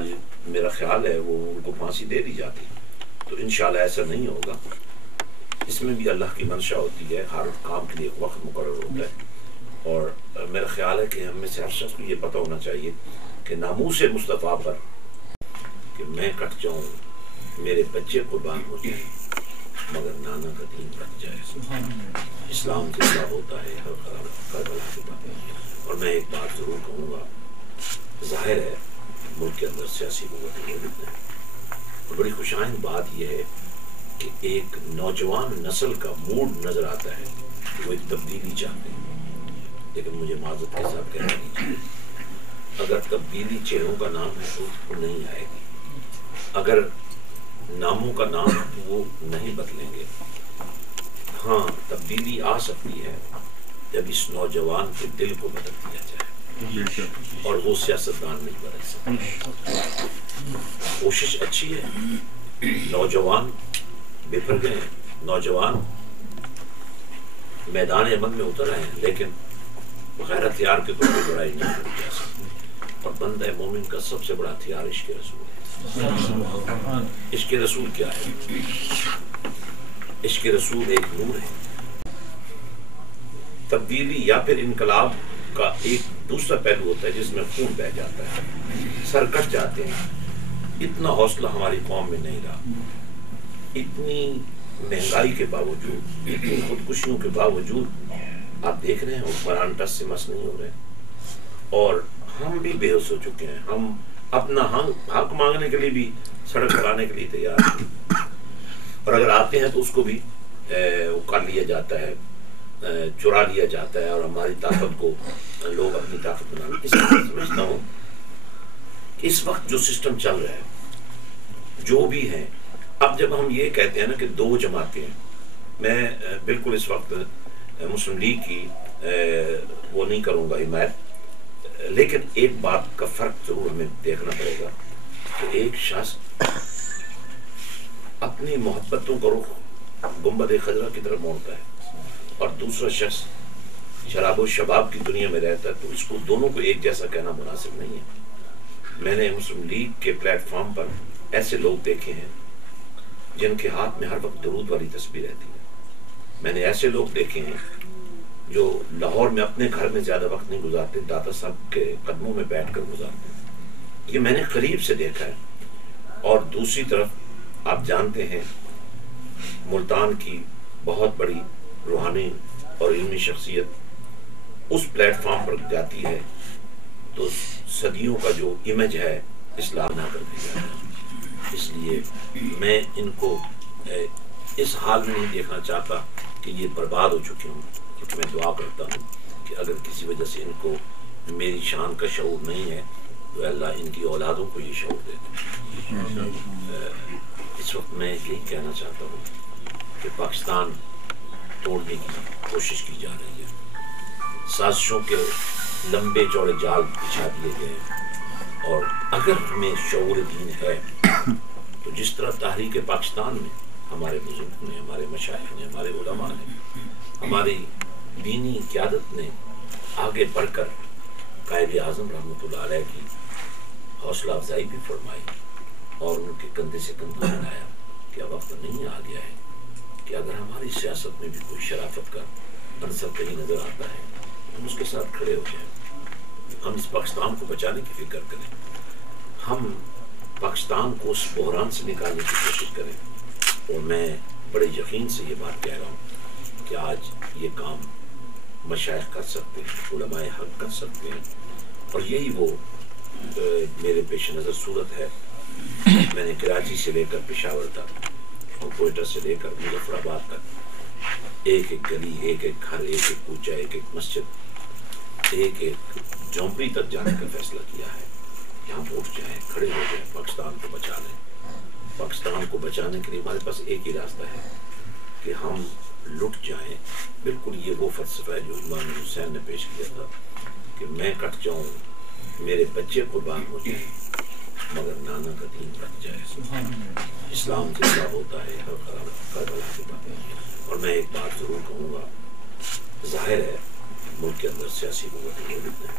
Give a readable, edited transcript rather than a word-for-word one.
آج میرا خیال ہے وہ ان کو پھانسی دے دی جاتی، تو انشاءاللہ ایسا نہیں ہوگا۔ اس میں بھی اللہ کی منشا ہوتی ہے، ہر کام کے لیے ایک وقت مقرر ہوتا ہے، اور میرا خیال ہے کہ ہم میں سے ہر شخص کو یہ پتہ ہونا چاہیے کہ ناموس مصطفیٰ پر کہ میں کٹ جاؤں، میرے بچے قربان ہو جائیں، مگر نانا کا دین بچ جائے۔ اسلام زندہ ہوتا ہے ہر کربلا کے بعد۔ اور میں ایک بات ضرور کہوں گا، ظاہر ہے ملک کے اندر سیاسی قوتیں موجود ہیں، اور بڑی خوشائند بات یہ ہے کہ ایک نوجوان نسل کا موڈ نظر آتا ہے کہ وہ ایک تبدیلی چاہتے ہیں، لیکن مجھے معذرت کے ساتھ کہنا دیجیے، اگر تبدیلی چہروں کا نام ہے تو وہ نہیں آئے گی، اگر ناموں کا نام ہے تو وہ نہیں بدلیں گے۔ ہاں تبدیلی آ سکتی ہے جب اس نوجوان کے دل کو بدل دیا جائے، اور وہ سیاستدان نہیں بدل سکتے۔ کوشش اچھی ہے، نوجوان بفر گئے ہیں، نوجوان میدان عمل میں اتر آئے ہیں، لیکن بغیر ہتھیار کے کوئی لڑائی نہیں کی جا سکتی۔ اور بندہ مومن کا سب سے بڑا ہتھیار عشق رسول ہے۔ عشق رسول کیا ہے؟ عشق رسول ایک نور ہے۔ تبدیلی یا پھر انقلاب کا ایک دوسرا پہلو ہوتا ہے جس میں خون بہہ جاتا ہے، سر کٹ جاتے ہیں۔ اتنا حوصلہ ہماری قوم میں نہیں رہا، اتنی مہنگائی کے باوجود، اتنی خودکشیوں کے باوجود آپ دیکھ رہے ہیں حکمران ٹس سے مس نہیں ہو رہے، اور ہم بھی بے ہوش ہو چکے ہیں۔ ہم اپنا حق مانگنے کے لیے بھی سڑک پر آنے کے لیے تیار ہیں، اور اگر آتے ہیں تو اس کو بھی کر لیا جاتا ہے، چرا لیا جاتا ہے، اور ہماری طاقت کو لوگ اپنی طاقت بنا لیں۔ اس لیے میں سمجھتا ہوں کہ اس وقت جو سسٹم چل رہا ہے، جو بھی ہے، اب جب ہم یہ کہتے ہیں نا کہ دو جماعتیں ہیں، میں بالکل اس وقت مسلم لیگ کی وہ نہیں کروں گا حمایت، لیکن ایک بات کا فرق ضرور ہمیں دیکھنا پڑے گا کہ ایک شخص اپنی محبتوں کا رخ گنبد خضرا کی طرف موڑتا ہے، اور دوسرا شخص شراب و شباب کی دنیا میں رہتا ہے، تو اس کو دونوں کو ایک جیسا کہنا مناسب نہیں ہے۔ میں نے مسلم لیگ کے پلیٹ فارم پر ایسے لوگ دیکھے ہیں جن کے ہاتھ میں ہر وقت درود والی تسبیح رہتی ہے، میں نے ایسے لوگ دیکھے ہیں جو لاہور میں اپنے گھر میں زیادہ وقت نہیں گزارتے، داتا صاحب کے قدموں میں بیٹھ کر گزارتے ہیں۔ یہ میں نے قریب سے دیکھا ہے۔ اور دوسری طرف آپ جانتے ہیں ملتان کی بہت بڑی روحانی اور علمی شخصیت اس پلیٹ فارم پر جاتی ہے تو صدیوں کا جو امیج ہے اصلاح نہ کر دیا ہے۔ اس لیے میں ان کو اس حال میں نہیں دیکھنا چاہتا کہ یہ برباد ہو چکے ہوں، کیونکہ میں دعا کرتا ہوں کہ اگر کسی وجہ سے ان کو میری شان کا شعور نہیں ہے تو اللہ ان کی اولادوں کو یہ شعور دے دے۔ اس وقت میں یہی کہنا چاہتا ہوں کہ پاکستان توڑنے کی کوشش کی جا رہی ہے، سازشوں کے لمبے چوڑے جال بچھا دیے گئے ہیں، اور اگر ہمیں شعور دین ہے تو جس طرح تحریک پاکستان میں ہمارے بزرگوں نے، ہمارے مشائخ نے، ہمارے علماء نے، ہماری دینی قیادت نے آگے بڑھ کر قائد اعظم رحمۃ اللہ علیہ کی حوصلہ افزائی بھی فرمائی اور ان کے کندھے سے کندھا ملایا، کیا وقت نہیں آ گیا ہے کہ اگر ہماری سیاست میں بھی کوئی شرافت کا عنصر کہیں نظر آتا ہے ہم اس کے ساتھ کھڑے ہو جائیں، ہم اس پاکستان کو بچانے کی فکر کریں، ہم پاکستان کو اس بحران سے نکالنے کی کوشش کریں۔ اور میں بڑے یقین سے یہ بات کہہ رہا ہوں کہ آج یہ کام مشائخ کر سکتے ہیں، علماء حق کر سکتے ہیں، اور یہی وہ میرے پیش نظر صورت ہے۔ میں نے کراچی سے لے کر پشاور تک اور کوئٹہ سے لے کر مظفر آباد تک ایک ایک گلی، ایک ایک گھر، ایک ایک کوچہ، ایک ایک مسجد، ایک ایک جھونپڑی تک جانے کا فیصلہ کیا ہے۔ یہاں اٹھ جائیں، کھڑے ہو جائیں، پاکستان کو بچا لیں۔ پاکستان کو بچانے کے لیے ہمارے پاس ایک ہی راستہ ہے کہ ہم لٹ جائیں۔ بالکل یہ وہ فلسفہ ہے جو امام حسین نے پیش کیا تھا کہ میں کٹ جاؤں، میرے بچے قربان ہو جائیں، مگر نانا کا دین بچ جائے۔ اسلام زندہ ہوتا ہے ہر کربلا کے بعد۔ اور میں ایک بات ضرور کہوں گا، ظاہر ہے ملک کے اندر سیاسی قوتیں موجود ہیں،